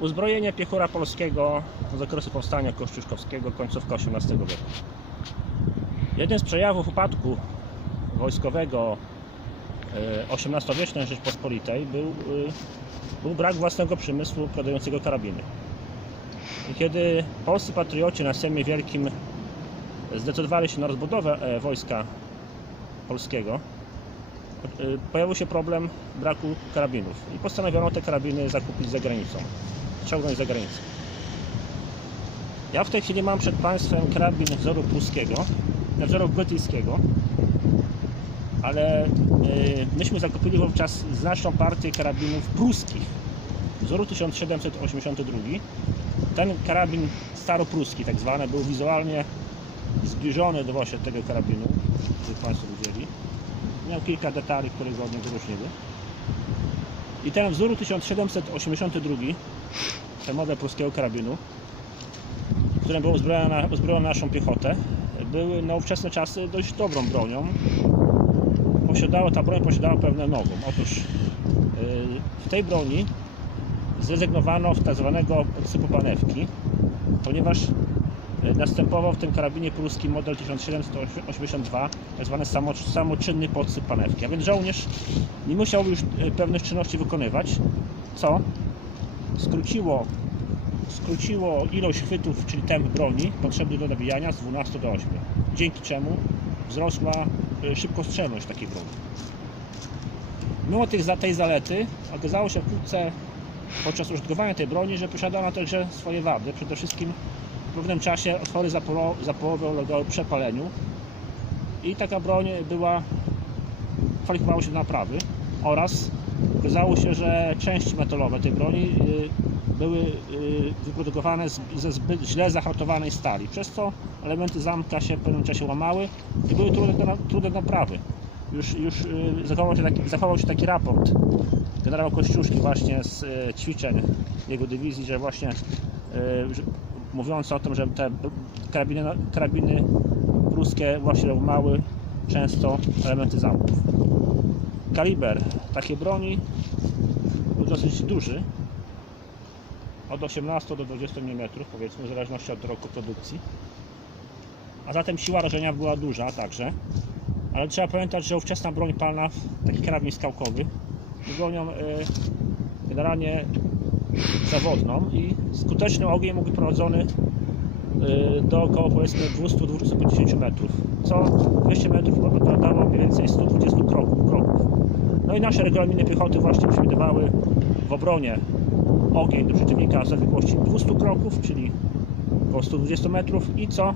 Uzbrojenie piechura polskiego z okresu powstania kościuszkowskiego, końcówka XVIII wieku. Jednym z przejawów upadku wojskowego e, XVIII-wiecznej Rzeczpospolitej był, e, był brak własnego przemysłu produkującego karabiny. I kiedy polscy patrioci na Sejmie Wielkim zdecydowali się na rozbudowę e, wojska polskiego, e, pojawił się problem braku karabinów i postanowiono te karabiny zakupić za granicą, ściągnąć za granicę. Ja w tej chwili mam przed Państwem karabin wzoru pruskiego, e, wzoru brytyjskiego, ale y, myśmy zakupili wówczas znaczną partię karabinów pruskich wzoru 1782. Ten karabin staropruski tak zwany był wizualnie zbliżony do właśnie tego karabinu, żeby Państwo widzieli. Miał kilka detali, które go od niego różniły. I ten wzór 1782, ten model pruskiego karabinu, którym był uzbrojony, na, uzbrojony naszą piechotę, były na ówczesne czasy dość dobrą bronią. Posiadała, ta broń posiadała pewne nowum. Otóż yy, w tej broni zrezygnowano z tak zwanego odsypu panewki, ponieważ yy, następował w tym karabinie pruskim model 1782, tak zwany samo, samoczynny podsyp panewki. A więc żołnierz nie musiał już yy, pewnych czynności wykonywać, co skróciło, skróciło ilość chwytów, czyli temp broni potrzebny do nabijania z 12 do 8, dzięki czemu wzrosła y, szybkostrzelność takiej broni. Mimo tych, tej zalety okazało się wkrótce podczas użytkowania tej broni, że posiada ona także swoje wady. Przede wszystkim w pewnym czasie otwory zaporo- zapołowe ulegały przepaleniu i taka broń była kwalifikowała się do naprawy oraz okazało się, że części metalowe tej broni y, były y, wyprodukowane ze zbyt źle zahartowanej stali, przez co elementy zamka się w pewnym czasie łamały i były trudne do, trudne do naprawy. Już, już y, zachował, się taki, zachował się taki raport generała Kościuszki właśnie z ćwiczeń jego dywizji, że właśnie że, mówiąc o tym, że te karabiny, karabiny pruskie właśnie łamały często elementy zamków. Kaliber takiej broni był dosyć duży, od 18 do 20 mm, powiedzmy, w zależności od roku produkcji. A zatem siła rażenia była duża także. Ale trzeba pamiętać, że ówczesna broń palna, taki karabin skałkowy, był bronią e, generalnie zawodną i skuteczny ogień mógł być prowadzony do około powiedzmy 200-250 metrów. Co 200 metrów dawało mniej więcej 120 kroków. kroków. No i nasze regulaminy piechoty właśnie przewidywały w obronie ogień do przeciwnika z odległości 200 kroków, czyli około 120 metrów i co,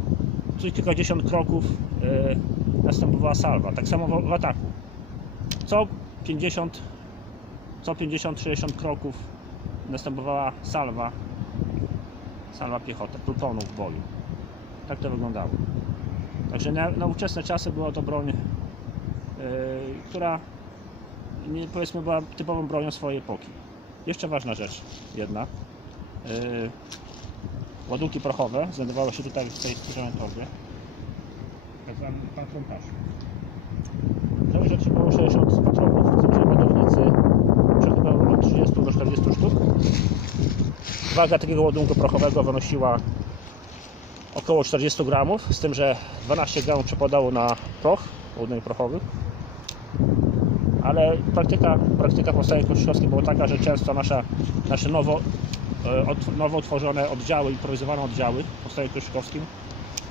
co kilkadziesiąt kroków e, następowała salwa. Tak samo w, w ataku. Co 50 co 50-60 kroków następowała salwa salwa piechoty, plutonów w boju. Tak to wyglądało. Także na, na ówczesne czasy była to broń, e, która nie, powiedzmy była typową bronią swojej epoki. Jeszcze ważna rzecz jedna. Yy, ładunki prochowe znajdowały się tutaj w tej skórzanej torbie. Tak zwany patrontaż. Żołnierz otrzymał 60 patronów, znaczy ładownicy przechylały od 30 do 40 sztuk. Waga takiego ładunku prochowego wynosiła około 40 gramów, z tym, że 12 gramów przepadało na proch, ładunek prochowy ale praktyka, praktyka powstania kościuszkowskiej była taka, że często nasza, nasze nowo, e, od, nowo utworzone oddziały, improwizowane oddziały w powstaniu kościuszkowskim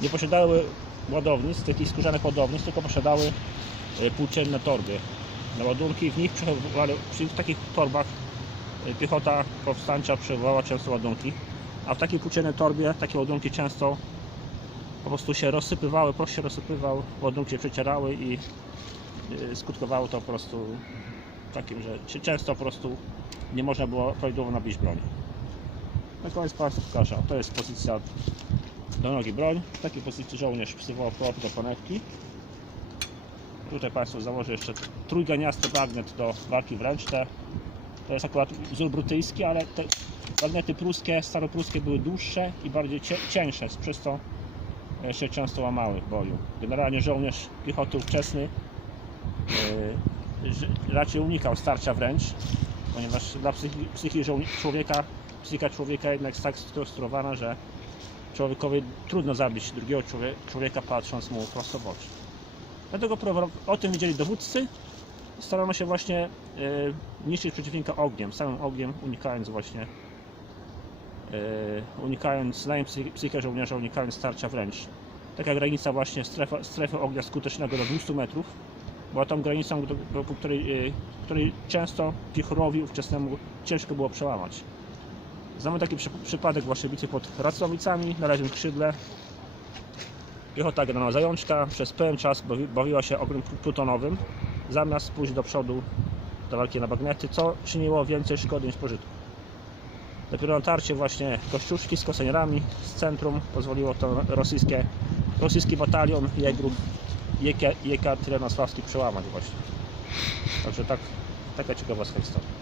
nie posiadały ładownic, takich skórzanych ładownic, tylko posiadały e, płócienne torby na ładunki. W nich przechowywali, w takich torbach piechota powstańcza przechowywała często ładunki, a w takiej płóciennej torbie takie ładunki często po prostu się rozsypywały, proch się rozsypywał, ładunki się przecierały i y, skutkowało to po prostu takim, że często po prostu nie można było prawidłowo nabić broni. Na koniec Państwu pokażę. To jest pozycja do nogi broń. W takiej pozycji żołnierz wsywał prop do panewki. Tutaj Państwu założę jeszcze trójganiasty bagnet do walki wręcz. To jest akurat wzór brytyjski, ale te bagnety pruskie, staropruskie były dłuższe i bardziej cie, cieńsze, przez co e, się często łamały w boju. Generalnie żołnierz piechoty ówczesny że- raczej unikał starcia wręcz, ponieważ dla psychi, psychiki żołni- człowieka psychika człowieka jednak jest tak skonstruowana, że człowiekowi trudno zabić drugiego człowie- człowieka patrząc mu prosto w oczy. Dlatego o tym wiedzieli dowódcy. Starano się właśnie niszczyć przeciwnika ogniem, samym ogniem, unikając właśnie y, unikając, znając psy- psychikę żołnierza, unikając starcia wręcz. Taka granica właśnie strefa, strefy ognia skutecznego do 200 metrów była tą granicą, do, do, której, y, której często piechorowi ówczesnemu ciężko było przełamać. Znamy taki przy, przypadek właśnie bitwy pod Racławicami na lewym skrzydle. Piechota grana zajączka przez pełen czas bawi, bawiła się ogniem plu- plutonowym, zamiast pójść do przodu do walki na bagnety, co czyniło więcej szkody niż pożytku. Dopiero natarcie właśnie Kościuszki z koseniarami z centrum pozwoliło to rosyjskie, rosyjski batalion Jegrów Jeka- Jekaterynosławski przełamać właśnie. Także tak, taka ciekawostka historia.